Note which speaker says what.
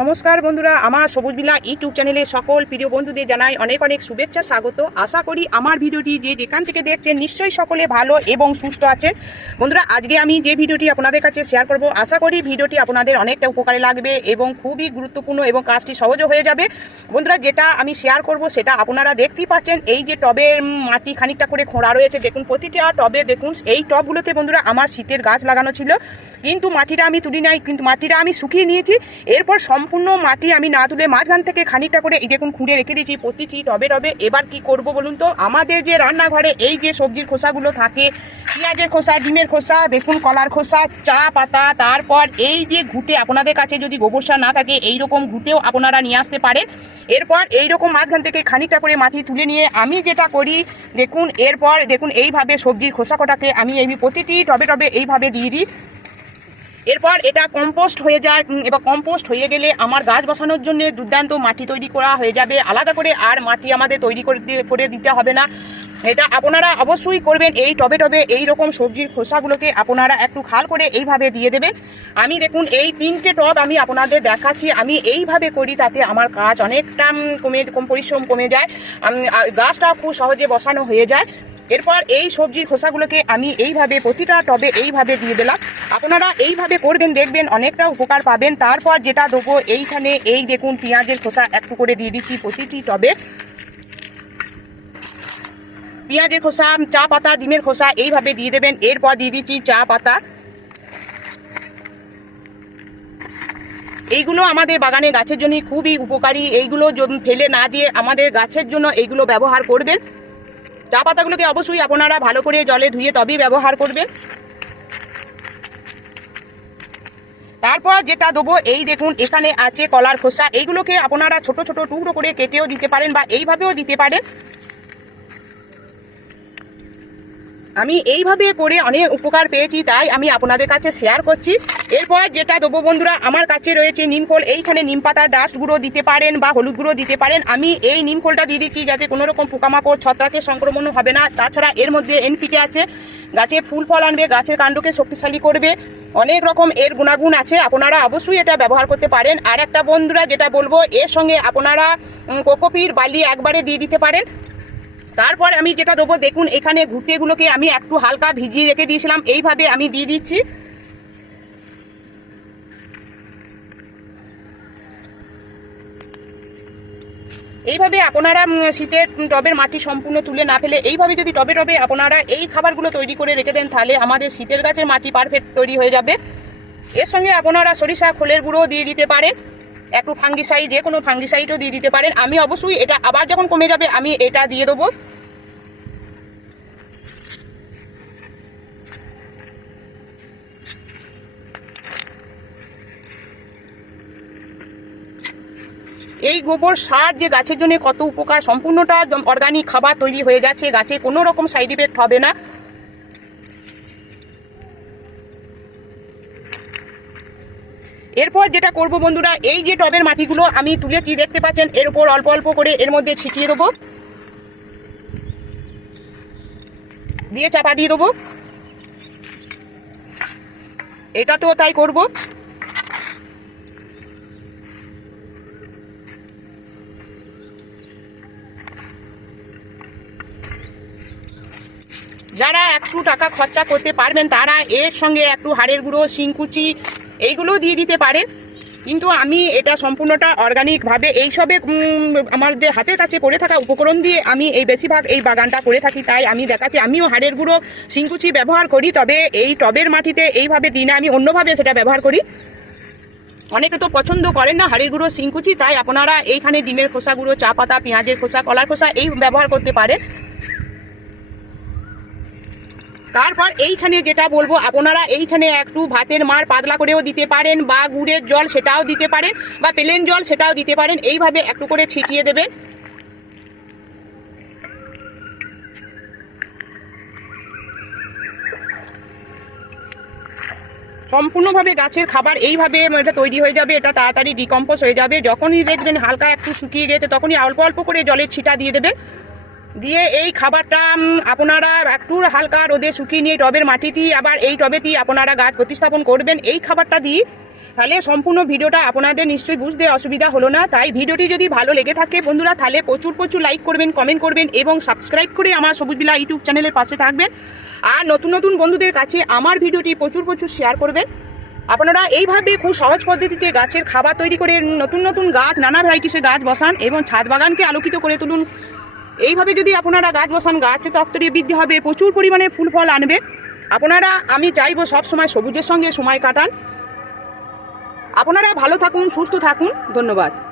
Speaker 1: নমস্কার বন্ধুরা, আমার সবুজ বিলা ইউটিউব চ্যানেলে সকল প্রিয় বন্ধুদের জানাই অনেক অনেক শুভেচ্ছা, স্বাগত। আশা করি আমার ভিডিওটি যে যেখান থেকে দেখছেন নিশ্চয়ই সকলে ভালো এবং সুস্থ আছেন। বন্ধুরা, আজকে আমি যে ভিডিওটি আপনাদের কাছে শেয়ার করব, আশা করি ভিডিওটি আপনাদের অনেকটা উপকারে লাগবে এবং খুবই গুরুত্বপূর্ণ এবং কাজটি সহজও হয়ে যাবে। বন্ধুরা, যেটা আমি শেয়ার করব, সেটা আপনারা দেখতেই পাচ্ছেন, এই যে টবে মাটি খানিকটা করে খোঁড়া রয়েছে, দেখুন প্রতিটা টবে, দেখুন, এই টবগুলোতে বন্ধুরা আমার শীতের গাছ লাগানো ছিল। কিন্তু মাটিটা আমি তুলি নাই, কিন্তু মাটিটা আমি শুকিয়ে নিয়েছি। এরপর সম্পূর্ণ মাটি আমি না তুলে মাঝখান থেকে খানিকটা করে এই দেখুন খুঁড়ে রেখে দিয়েছি, প্রতিটি টবে টবে। এবার কি করব বলুন তো? আমাদের যে রান্নাঘরে এই যে সবজির খোসাগুলো থাকে, পেঁয়াজের খোসা, ডিমের খোসা, দেখুন কলার খোসা, চা পাতা, তারপর এই যে ঘুটে আপনাদের কাছে যদি গোবর সার না থাকে এই রকম ঘুটেও আপনারা নিয়ে আসতে পারেন। এরপর এই রকম মাঝখান থেকে খানিকটা করে মাটি তুলে নিয়ে আমি যেটা করি, দেখুন, এরপর দেখুন, এইভাবে সবজির খোসা কটাকে আমি এই প্রতিটি টবে টবে এইভাবে দিয়ে দিই। এরপর এটা কম্পোস্ট হয়ে যায় এবার কম্পোস্ট হয়ে গেলে আমার গাছ বসানোর জন্য দুর্দান্ত মাটি তৈরি করা হয়ে যাবে। আলাদা করে আর মাটি আমাদের তৈরি করে দিতে হবে না। এটা আপনারা অবশ্যই করবেন, এই টবে টবে এই রকম সবজির খোসাগুলোকে আপনারা একটু খাল করে এইভাবে দিয়ে দেবেন। আমি দেখুন, এই তিনটে টব আমি আপনাদের দেখাচ্ছি। আমি এইভাবে করি তাতে আমার কাজ অনেকটা কমে, কম পরিশ্রম কমে যায়। গাছটা খুব সহজে বসানো হয়ে যায়। এরপর এই সবজির খোসাগুলোকে আমি এইভাবে, প্রতিটা টবে এইভাবে দিয়ে দিলাম। আপনারা এইভাবে করবেন, দেখবেন অনেকটা উপকার পাবেন। তারপর যেটা দেবো, এইখানে এই দেখুন পেঁয়াজের খোসা একটু করে দিয়ে দিচ্ছি প্রতিটি টবে। পেঁয়াজের খোসা, চা পাতা, ডিমের খোসা এইভাবে দিয়ে দেবেন। এরপর দিয়ে দিচ্ছি চা পাতা। এইগুলো আমাদের বাগানে গাছের জন্য খুবই উপকারী। এইগুলো ফেলে না দিয়ে আমাদের গাছের জন্য এইগুলো ব্যবহার করবেন। চা পাতাগুলোকে অবশ্যই আপনারা ভালো করে জলে ধুয়ে তবেই ব্যবহার করবেন। তারপর যেটা দেবো, এই দেখুন, এখানে আছে কলার খোসা। এইগুলোকে আপনারা ছোট ছোট টুকরো করে কেটেও দিতে পারেন বা এইভাবেও দিতে পারেন। আমি এইভাবে করে অনেক উপকার পেয়েছি, তাই আমি আপনাদের কাছে শেয়ার করছি। এরপর যেটা দেবো বন্ধুরা, আমার কাছে রয়েছে নিমখোল এইখানে নিম পাতার ডাস্ট গুঁড়ো দিতে পারেন বা হলুদ গুঁড়ো দিতে পারেন। আমি এই নিমখোলটা দিয়ে দিচ্ছি যাতে কোনো রকম পোকামাকড় ছত্রাকের সংক্রমণ হবে না। তাছাড়া এর মধ্যে এনপিকে আছে। গাছে ফুল ফল আনবে, গাছের কাণ্ডকে শক্তিশালী করবে। অনেক রকম এর গুণাগুণ আছে। আপনারা অবশ্যই এটা ব্যবহার করতে পারেন। আর একটা বন্ধুরা, যেটা বলব, এর সঙ্গে আপনারা কোকোপির বালি একবারে দিয়ে দিতে পারেন। তারপর আমি যেটা দেবো, দেখুন, এখানে ঘুটেগুলোকে আমি একটু হালকা ভিজিয়ে রেখে দিয়েছিলাম। এইভাবে আমি দিয়ে দিচ্ছি। এইভাবে আপনারা শীতের টবের মাটি সম্পূর্ণ তুলে না ফেলে, এইভাবে যদি টবে টবে আপনারা এই খাবারগুলো তৈরি করে রেখে দেন, তাহলে আমাদের শীতের গাছের মাটি পারফেক্ট তৈরি হয়ে যাবে। এর সঙ্গে আপনারা সরিষা, খোলের গুঁড়ো দিয়ে দিতে পারেন। একটু ফাঙ্গিসাইড যে কোনো ফাঙ্গিসাইডও দিয়ে দিতে পারেন। আমি অবশ্যই এটা আবার যখন কমে যাবে, আমি এটা দিয়ে দেবো। এই গোবর সার যে গাছের জন্য কত উপকার, সম্পূর্ণটা অর্গানিক খাবার তৈরি হয়ে যাচ্ছে গাছে কোনো রকম সাইড ইফেক্ট হবে না। এরপর যেটা করব বন্ধুরা, এই যে টবের মাটিগুলো আমি তুলেছি, দেখতে পাচ্ছেন, এর উপর অল্প অল্প করে এর মধ্যে ছিটিয়ে দেবো। দিয়ে চাপা দিয়ে দেবো। এটা তো তাই করব। যারা একটু টাকা খরচা করতে পারবেন, তারা এর সঙ্গে একটু হাড়ের গুঁড়ো, শিংকুচি এইগুলো দিয়ে দিতে পারেন। কিন্তু আমি এটা সম্পূর্ণটা অর্গানিকভাবে এইসবে আমাদের হাতের কাছে পড়ে থাকা উপকরণ দিয়ে আমি এই বেশিরভাগ এই বাগানটা করে থাকি। তাই আমি দেখাচ্ছি, আমিও হাড়ের গুঁড়ো, শিংকুচি ব্যবহার করি, তবে এই টবের মাটিতে এইভাবে দিই না আমি অন্যভাবে সেটা ব্যবহার করি। অনেকে তো পছন্দ করেন না হাড়ির গুঁড়ো, শিংকুচি, তাই আপনারা এইখানে ডিমের খোসা গুঁড়ো, চা পাতা, পেঁয়াজের খোসা, কলার খোসা এই ব্যবহার করতে পারেন। তারপর এইখানে যেটা বলব, আপনারা এইখানে একটু ভাতের মার পাতলা করেও দিতে পারেন বা গুড়ের জল সেটাও দিতে পারেন বা প্লেন জল সেটাও দিতে পারেন। এইভাবে একটু করে ছিটিয়ে দেবেন। সম্পূর্ণভাবে গাছের খাবার এইভাবে এটা তৈরি হয়ে যাবে, এটা তাড়াতাড়ি ডিকম্পোজ হয়ে যাবে। যখনই দেখবেন হালকা একটু শুকিয়ে গেছে, তখনই অল্প অল্প করে জলের ছিটা দিয়ে দেবেন। দিয়ে এই খাবারটা আপনারা একটু হালকা রোদে শুকিয়ে নিয়ে টবের মাটিতেই, আবার এই টবেতেই আপনারা গাছ প্রতিস্থাপন করবেন। এই খাবারটা দিয়ে তাহলে সম্পূর্ণ ভিডিওটা আপনাদের নিশ্চয়ই বুঝতে অসুবিধা হলো না। তাই ভিডিওটি যদি ভালো লেগে থাকে বন্ধুরা, তাহলে প্রচুর প্রচুর লাইক করবেন কমেন্ট করবেন এবং সাবস্ক্রাইব করে আমার সবুজ বিলা ইউটিউব চ্যানেলের পাশে থাকবেন। আর নতুন নতুন বন্ধুদের কাছে আমার ভিডিওটি প্রচুর প্রচুর শেয়ার করবেন। আপনারা এইভাবে খুব সহজ পদ্ধতিতে গাছের খাবার তৈরি করে নতুন নতুন গাছ, নানা ভ্যারাইটিসের গাছ বসান এবং ছাদ বাগানকে আলোকিত করে তুলুন। এইভাবে যদি আপনারা গাছ বসান, গাছে তক্তরি বৃদ্ধি হবে, প্রচুর পরিমাণে ফুল ফল আনবে। আপনারা, আমি চাইব সব সময় সবুজের সঙ্গে সময় কাটান। আপনারা ভালো থাকুন, সুস্থ থাকুন। ধন্যবাদ।